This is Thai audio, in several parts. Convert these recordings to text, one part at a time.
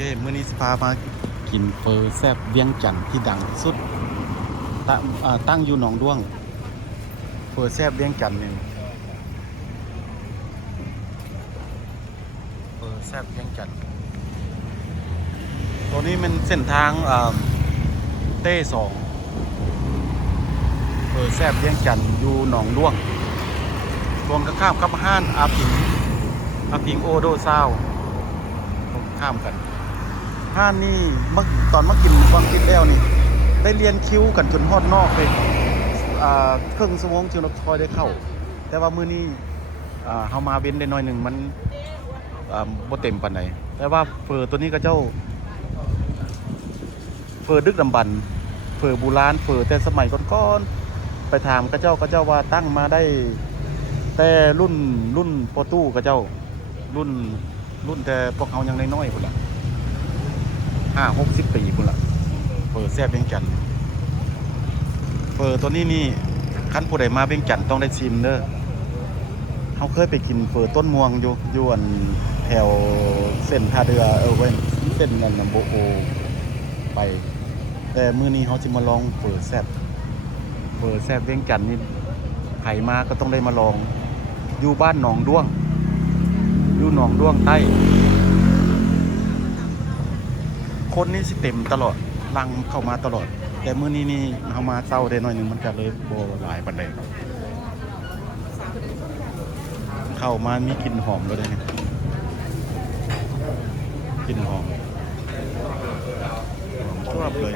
มื้อนี้สิพามากินเฟอแซ่บเวียงจันทน์ที่ดังที่สุดตั้งอยู่หนองด้วงเฟอแซ่บเวียงจันทน์นี่เฟอแซ่บเวียงจันทน์ตัวนี้มันเส้นทางเต้สองเฟอแซ่บเวียงจันทน์อยู่หนองด้วงตรงข้ามกับห้านอาผิงโอโดซาวตรงข้ามกันห้านนี่ตอนมากินฟังกินแล้วนี่ได้เรียนคิวกันจนฮอดนอกเลยครึ่งชั่วโมงจึงเราคอยได้เข้าแต่ว่ามื้อนี้เฮามาเว้นได้หน่อยหนึ่งมันบ่เต็มปานใดแต่ว่าเฟอตัวนี้ก็เจ้าเฟอดึกดำบรรพ์เฟอโบราณเฟอแต่สมัยก่อนๆไปถามก็เจ้าว่าตั้งมาได้แต่รุ่นโปรตู้ก็เจ้ารุ่นแต่พวกเฮายังน้อยๆพุ่นล่ะ50-60 ปีพุ่นล่ะเฟอแซ่บเวียงจันทน์เฟอตัวนี้นี่คันผู้ใดมาเวียงจันทน์ต้องได้ชิมเด้อเฮาเคยไปกินเฟอต้นม่วงอยู่อันแถวเส้นท่าเรือเว้ยเส้นนั้นน่ะโบโอไปแต่มื้อนี้เฮาสิมาลองเฟอแซ่บเวียงจันทน์นี่ใครมาก็ต้องได้มาลองอยู่บ้านหนองด้วงอยู่หนองด้วงใต้คนนี่สิเต็มตลอดลังเข้ามาตลอดแต่มื้อนี้นี่เฮามาเช้าได้หน่อยนึงมันก็เลยบ่หลายปานใดเข้ามามีกลิ่นหอมแล้วเด้นี่กลิ่นหอมชอบเลย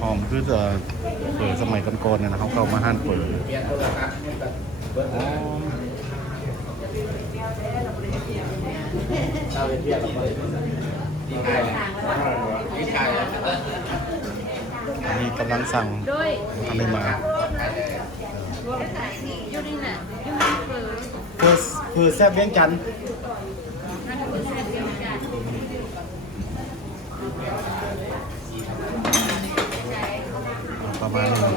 หอมคือจะเปิดสมัยก่อนๆเนี่ยนะเขาเข้ามาห้านเปิดอันนี้กำลังสั่งทำไมมาเพื่อแซ่บเวียงจันทน์ประมาณนี้